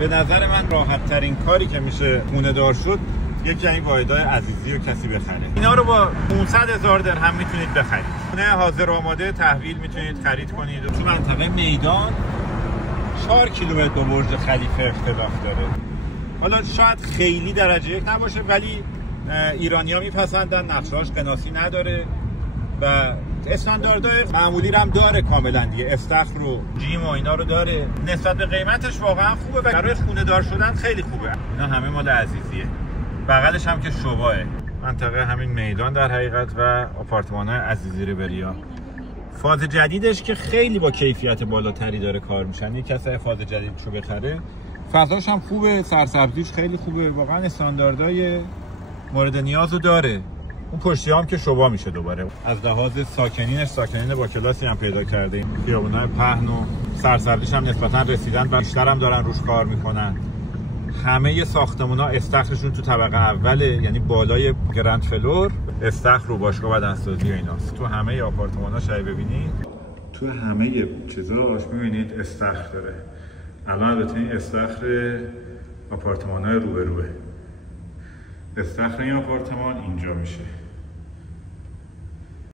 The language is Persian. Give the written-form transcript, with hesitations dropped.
به نظر من راحت ترین کاری که میشه خونه دار شد یکی این واحدهای عزیزی رو کسی بخره. اینا رو با 500,000 درهم میتونید بخرید. خونه حاضر آماده تحویل میتونید خرید کنید. تو منطقه میدان 4 کیلومتر با برج خلیفه اختلاف داره. حالا شاید خیلی درجه یک نباشه ولی ایرانی‌ها میپسندن، نقشه‌هاش قناسی نداره و استانداردهای معمولی رو هم داره کاملا دیگه، استخر و جیم و اینا رو داره. نسبت به قیمتش واقعا خوبه و برای خونه دار شدن خیلی خوبه. اینا همه مال عزیزیه. بغلش هم که شباهه. منطقه همین میدان در حقیقت و آپارتمان‌های عزیزی ریوریا. فاز جدیدش که خیلی با کیفیت بالاتری داره کار میشن. یک کسی فاز جدیدشو بخره، فضاش هم خوبه، سرسبزیش خیلی خوبه، واقعا استانداردهای مورد نیازو داره. اون پشتی هم که شبا میشه دوباره. از لحاظ ساکنین با کلاسی هم پیدا کرده. خیابونای پهن و سرسبزیش هم نسبتا رسیدن و بیشتر هم دارن روش کار میکنن. همه ساختمونا استخرشون تو طبقه اوله، یعنی بالای گرند فلور استخر رو باشگاه بدنسازی و ایناست. تو همه آپارتمانا شاید ببینید، تو همه چیزاش میبینید استخر داره. الان البته این استخر آپارتمان‌های روبروه. استخر این آپارتمان اینجا میشه.